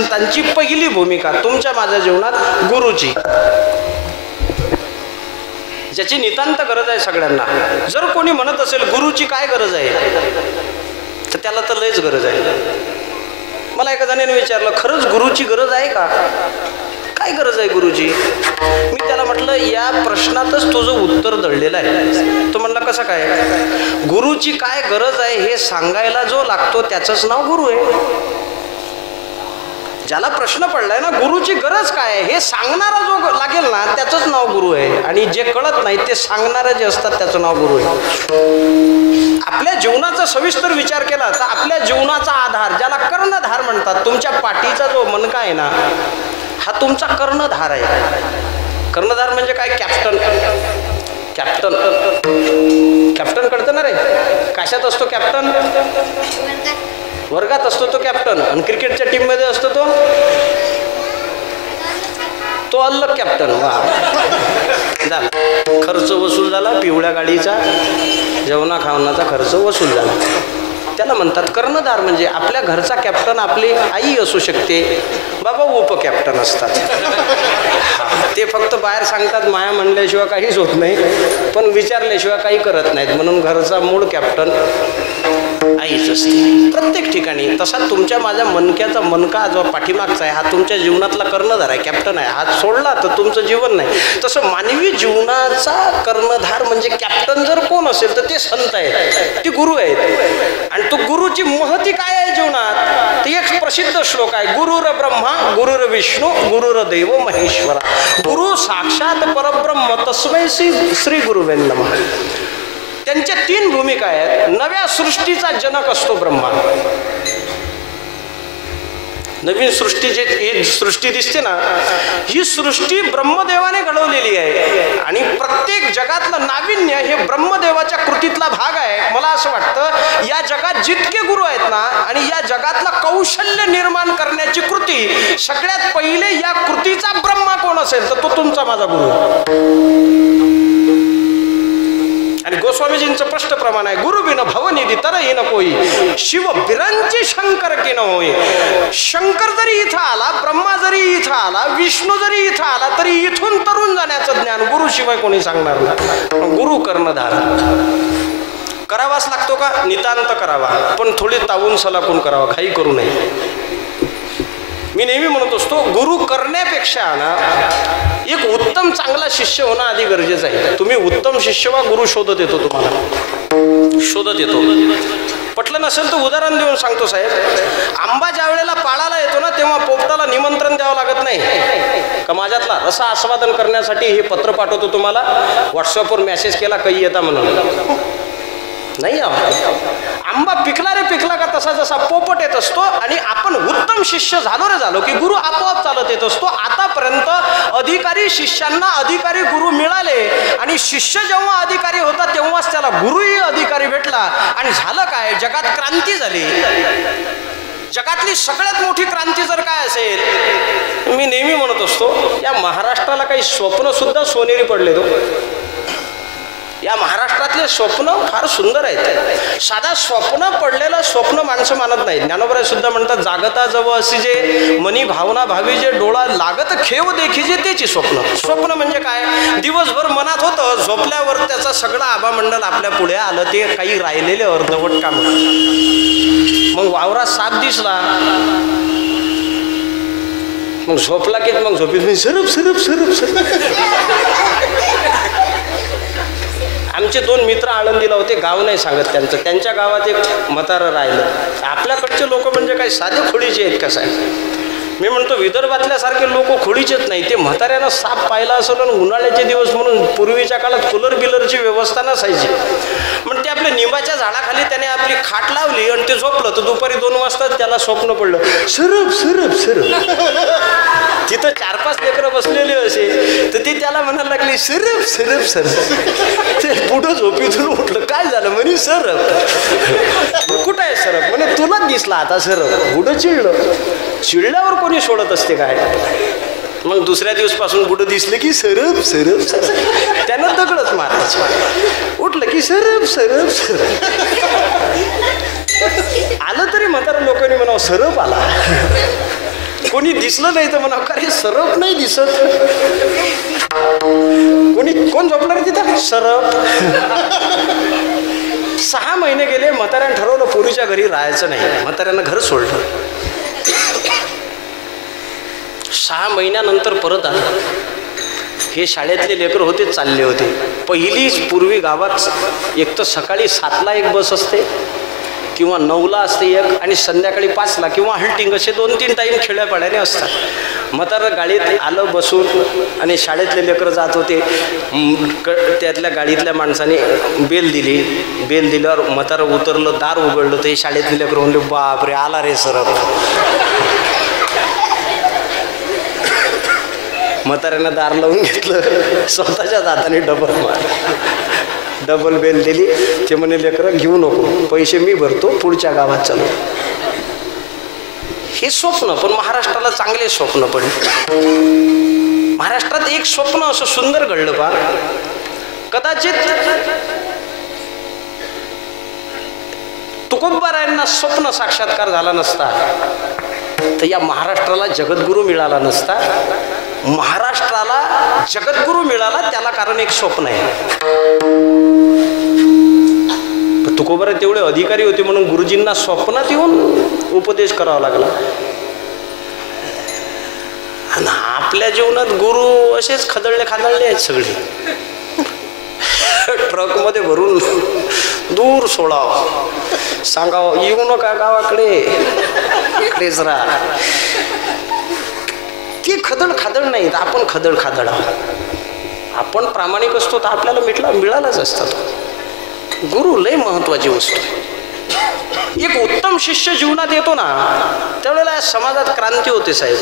संतांची पहिली भूमिका तुमच्या माझ्या जीवनात गुरुची, ज्याची नितांत गरज आहे सगळ्यांना. जर कोणी म्हणत असेल गुरुची काय गरज आहे, तर त्याला तर लयच गरज आहे. मला एका जणाने विचारलं, खरंच गुरुची गरज आहे का, काय गरज आहे गुरुची? मी त्याला म्हटलं, या प्रश्नातच तुझं उत्तर दडलेलं आहे. तो म्हणला, कसं काय? गुरुची काय गरज आहे हे सांगायला जो लागतो त्याचंच नाव गुरु आहे. ज्याला प्रश्न पडलाय ना गुरुची गरज काय आहे हे सांगणारा जो लागेल ना त्याचंच नाव गुरु आहे. आणि जे कळत नाही ते सांगणारे जे असतात त्याचं नाव गुरु आहे. आपल्या जीवनाचा सविस्तर विचार केला तर आपल्या जीवनाचा आधार, ज्याला कर्णधार म्हणतात, तुमच्या पाठीचा जो मणका आहे ना हा तुमचा कर्णधार आहे. कर्णधार म्हणजे काय? कॅप्टन. कॅप्टन कॅप्टन कळतं ना रे? कशात असतो कॅप्टन? वर्गात असतो तो कॅप्टन. आणि क्रिकेटच्या टीम मध्ये असतो तो अलग कॅप्टन. वा, झाला खर्च वसूल झाला. पिवळ्या गाडीचा जेवणा खावणाचा खर्च वसूल झाला. त्याला म्हणतात कर्णधार. म्हणजे आपल्या घरचा कॅप्टन आपली आई असू शकते, बाबा उपकॅप्टन असतात. ते फक्त बाहेर सांगतात माया म्हणल्याशिवाय काहीच होत नाही, पण विचारल्याशिवाय काही करत नाहीत. म्हणून घरचा मूळ कॅप्टन आईच असते प्रत्येक ठिकाणी. तसा तुमच्या माझ्या मनक्याचा मनका जो पाठीमागचा आहे हा तुमच्या जीवनातला कर्णधार आहे, कॅप्टन आहे. हात सोडला तर तुमचं जीवन नाही. तसं मानवी जीवनाचा कर्णधार म्हणजे कॅप्टन जर कोण असेल तर ते संत आहेत, ते गुरु आहेत. आणि तो गुरुची महती काय आहे जीवनात? ते एक प्रसिद्ध श्लोक आहे, गुरुर ब्रह्मा गुरुर विष्णू गुरुर देव महेश्वरा. गुरु साक्षात परब्रह्म तस्मै श्री गुरुवे नमः. त्यांच्या 3 भूमिका आहेत. नव्या सृष्टीचा जनक असतो ब्रह्मा. नवीन सृष्टी जी सृष्टी दिसते ना, ही सृष्टी ब्रह्मदेवाने घडवलेली आहे. आणि प्रत्येक जगातलं नाविन्य हे ब्रह्मदेवाच्या कृतीतला भाग आहे. मला असं वाटतं या जगात जितके गुरु आहेत ना, आणि या जगातला कौशल्य निर्माण करण्याची कृती, सगळ्यात पहिले या कृतीचा ब्रह्मा कोण असेल तर तो तुमचा माझा गुरु. आणि गोस्वामीजींचं स्पष्ट प्रमाण आहे, गुरु बिन भवनिधी तरही न कोई, शिव बिरांची शंकर की न होई. शंकर जरी इथं आला, ब्रह्मा जरी इथं आला, विष्णू जरी इथं आला, तरी इथून तरुण जाण्याचं ज्ञान गुरु शिवाय कोणी सांगणार नाही. गुरु कर्णधार करावाच लागतो का? नितांत करावा, पण थोडी तावून सलाकून करावा, काही करू नये. मी नेहमी म्हणत असतो, गुरु करण्यापेक्षा ना एक उत्तम चांगला शिष्य होणं आधी गरजेचं आहे. तुम्ही उत्तम शिष्य व्हा, गुरु शोधत येतो, तुम्हाला शोधत येतो. पटलं नसेल तर उदाहरण देऊन सांगतो साहेब. आंबा ज्या वेळेला पाळाला येतो ना तेव्हा पोपटाला निमंत्रण द्यावं लागत नाही का? माझ्यातला रसा आस्वादन करण्यासाठी हे पत्र पाठवतो तुम्हाला, व्हॉट्सअपवर मेसेज केला काही येता म्हणून नाही. आंबा पिकला रे पिकला का तसा जसा पोपट येत असतो. आणि आपण उत्तम शिष्य झालो रे झालो की गुरु आपोआप चालत येत असतो. आतापर्यंत अधिकारी शिष्यांना अधिकारी गुरु मिळाले, आणि शिष्य जेव्हा अधिकारी होता तेव्हाच त्याला गुरुही अधिकारी भेटला. आणि झालं काय? जगात क्रांती झाली. जगातली सगळ्यात मोठी क्रांती जर काय असेल, मी नेहमी म्हणत असतो, या महाराष्ट्राला काही स्वप्न सुद्धा सोनेरी पडले. या महाराष्ट्रातले स्वप्न फार सुंदर आहेत. साधा स्वप्न पडलेलं स्वप्न माणसं मानत नाहीत. ज्ञानोबराय सुद्धा म्हणतात, जागता जवळ अशी जे मनी भावना भावी जे डोळा लागत खेव देखीजे त्याची स्वप्न. स्वप्न म्हणजे काय? दिवसभर मनात होतं, झोपल्यावर त्याचा सगळं आभामंडल आपल्या पुढे आलं, ते काही राहिलेले अर्धवट काम. मग वावरात साप दिसला, मग झोपला की मग झोपीत सरप सरप सरप सरप. आमचे 2 मित्र आळंदीला होते, गाव नाही सांगत त्यांचं. त्यांच्या गावात एक म्हातारं राहिलं. आपल्याकडचे लोक म्हणजे काही साधे खोडीचे आहेत कसं आहे? मी म्हणतो विदर्भातल्यासारखे लोक खोडीचेच नाही. ते म्हाताऱ्यानं साप पाहिला असेल, आणि उन्हाळ्याचे दिवस म्हणून पूर्वीच्या काळात कूलर बिलरची व्यवस्था नसायची. पण ते आपल्या निंबाच्या झाडाखाली त्याने आपली खाट लावली आणि ते झोपलं. तर दुपारी 2 वाजता त्याला स्वप्न पडलं, सरप सरप सरप. तिथं 4-5 लेकरं बसलेले असे, तर ते त्याला म्हणायला लागले सरप सरप सरप. ते पुढं झोपीतून उठलं, काय झालं म्हणे सरप. कुठं आहे सरप? म्हणे तुलाच दिसला आता सरप. बुडं चिडलं. चिडल्यावर कोणी सोडत असते काय? मग दुसऱ्या दिवसपासून बुडं दिसलं की सरप सरप सरप. त्यानं दगडच मारायचं. उठलं की सरप सरप सरप. आलं तरी म्हातारा लोकांनी म्हणावं सरप आला. कोणी दिसलं नाही तर म्हणा अरे सरप नाही दिसत. कोण झोपणार तिथं सरप. 6 महिने गेले. म्हाताऱ्यानं ठरवलं पोरीच्या घरी राहायचं नाही. म्हाताऱ्यानं घर सोडलं. 6 महिन्यानंतर परत आलं. हे शाळेतले लेकर होते, चालले होते. पहिलीच पूर्वी गावात एक तर सकाळी 7ला एक बस असते किंवा 9ला असते एक, आणि संध्याकाळी 5ला किंवा हल्टिंग, असे 2-3 टाईम खेड्यापाड्याने असतात. म्हातारं गाडीत आलं बसून आणि शाळेतले लेकरं जात होते. त्यातल्या गाडीतल्या माणसाने बेल दिली. बेल दिल्यावर म्हातारं उतरलं, दार उघडलं. ते शाळेतले लेकरं म्हणले बापरे आला रे सरप. म्हाताऱ्यानं दार लावून घेतलं, स्वतःच्याच हाताने डबल बेल दिली. ते म्हणे लेकरं घेऊ नको, पैसे मी भरतो, पुढच्या गावात चालू. हे स्वप्न पण महाराष्ट्राला चांगले स्वप्न पडले. महाराष्ट्रात एक स्वप्न असं सुंदर घडलं पा. कदाचित तुकोबारायांना स्वप्न साक्षात्कार झाला नसता तर या महाराष्ट्राला जगद्गुरू मिळाला नसता. महाराष्ट्राला जगद्गुरू मिळाला त्याला कारण एक स्वप्न आहे. तुकोबारा तेवढे अधिकारी होते म्हणून गुरुजींना स्वप्नात येऊन उपदेश करावा लागला. आणि आपल्या जीवनात गुरु असेच खदळले आहेत सगळे. ट्रक मध्ये भरून दूर सोडाव, सांगावं येऊ नका गावाकडे, इकडेच राहा. ती खदळ नाही, आपण खदळ आहोत. आपण प्रामाणिक असतो तर आपल्याला मिळालाच असतात. गुरु लय महत्वाची वस्तू. एक उत्तम शिष्य जीवनात येतो ना त्यावेळेला समाजात क्रांती होते साहेब.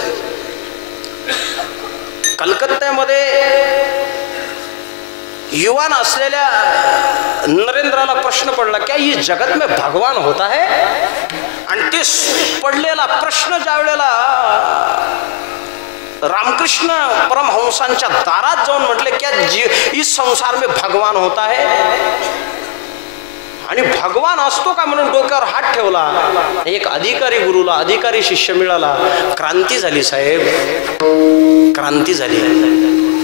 कलकत्त्यामध्ये युवान असलेल्या नरेंद्राला प्रश्न पडला क्या ये जगत में भगवान होता है. आणि ते पडलेला प्रश्न ज्या वेळेला रामकृष्ण परमहंसांच्या दारात जाऊन म्हटले क्या इस संसार में भगवान होता है. आणि भगवान असतो का म्हणून डोक्यावर हात ठेवला. एक अधिकारी गुरुला अधिकारी शिष्य मिळाला. क्रांती झाली साहेब, क्रांती झाली.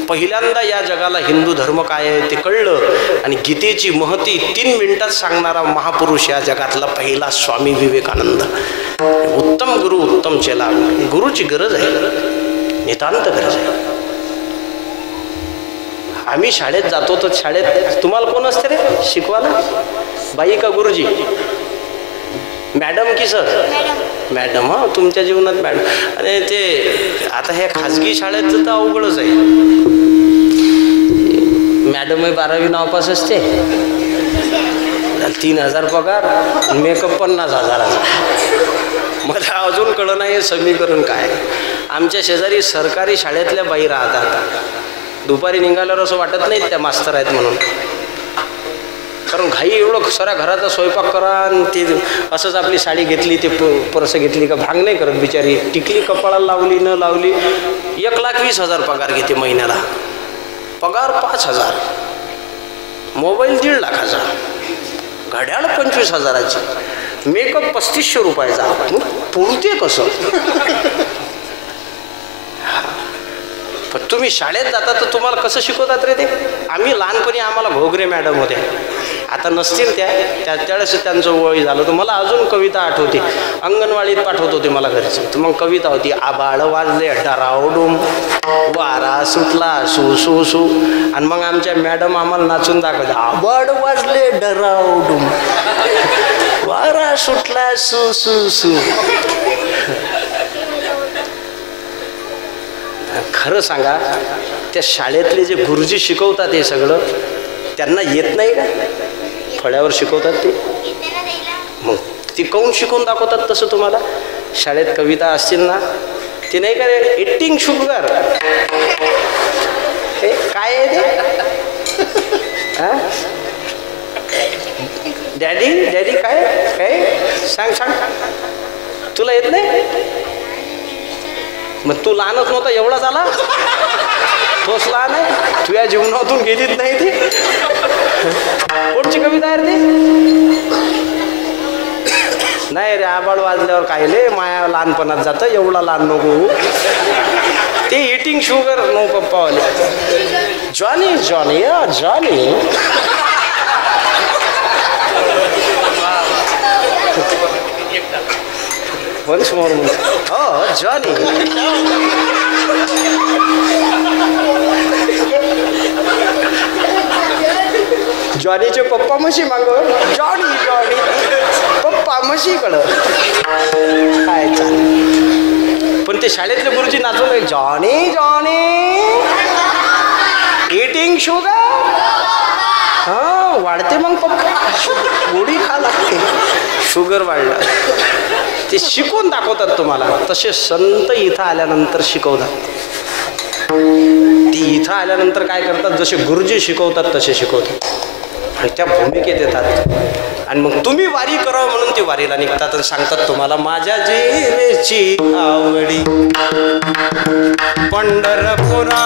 पहिल्यांदा या जगाला हिंदू धर्म काय आहे ते कळलं. आणि गीतेची महती 3 मिनिटात सांगणारा महापुरुष या जगातला पहिला स्वामी विवेकानंद. उत्तम गुरु उत्तम चेला. गुरुची गरज आहे, नितांत गरज आहे. आम्ही शाळेत जातो तर शाळेत तुम्हाला कोण असते रे शिकवायला, बाई का गुरुजी, मॅडम की सर? मॅडम. हा तुमच्या जीवनात मॅडम. आणि ते आता ह्या खाजगी शाळेत तर अवघडच आहे. मॅडम 12वी नावपास असते, 3000 पगार, मेकअप 50,000चा. मला अजून कळलं नाही समीकरण काय. आमच्या शेजारी सरकारी शाळेतल्या बाई राहतात. दुपारी निघाल्यावर असं वाटत नाही त्या मास्तर आहेत म्हणून, कारण घाई एवढं साऱ्या घराचा स्वयंपाक करा. आणि ते असंच आपली साडी घेतली, ते परस घेतली का भांग नाही करत बिचारी. टिकली कपाळाला लावली न लावली 1,20,000 पगार घेते महिन्याला. पगार 5,000, मोबाईल 1.5 लाखाचा, घड्याळ 25,000ची, मेकअप 3,500 रुपयाचा. पुरते कसं? तुम्ही शाळेत जाता तर तुम्हाला कसं शिकवतात रे ते? आम्ही लहानपणी आम्हाला घोगरे मॅडम होत्या, आता नसतील त्यावेळेस त्यांचं वय झालं. तर मला अजून कविता आठवते. अंगणवाडीत पाठवत होते मला घरचे, तर मग कविता होती. आबाळ वाजले डरावडूम, वारा सुटला सू सू सू. आणि मग आमच्या मॅडम आम्हाला नाचून दाखवते. आबाळ वाजले डरावडूम, वारा सुटला सू सू सू. खरं सांगा, त्या शाळेतले जे गुरुजी शिकवतात हे सगळं त्यांना येत नाही का? फळ्यावर शिकवतात ते, मग ती काऊन शिकवून दाखवतात तसं तुम्हाला? शाळेत कविता असतील ना, ते नाही का रे, एटिंग शुगर हे काय आहे ते? डॅडी डॅडी काय काय सांग तुला येत नाही? मग तू लहानच नव्हता एवढा झाला, तोच लहान आहे, तुझ्या जीवनातून गेलीच नाही ती. कोणची कविता आहे ती? नाही रे, आबाळ वाजल्यावर काय ले माया लहानपणात जातं, एवढा लहान नको. ते इटिंग शुगर नो पप्पावाले. Johnny Johnny Johnny once more. हो जॉनी. जॉनीचे पप्पा म्हशी माग. जॉनी जॉनी पप्पा म्हशीकडं काय चाल. पण ते शाळेतले गुरुजी नाचवले जॉनी जॉनी इटिंग शुगर. हा वाढते मग पप्पा, गोडी खा लागते, शुगर वाढला. ते शिकवून दाखवतात तुम्हाला. तसे संत इथं आल्यानंतर शिकवतात. ती इथं आल्यानंतर काय करतात, जसे गुरुजी शिकवतात तसे शिकवतात आणि त्या भूमिकेत येतात. आणि मग तुम्ही वारी करावं म्हणून ते वारीला निघतात आणि सांगतात तुम्हाला माझ्या जीवेची आवडी पंढरपुरा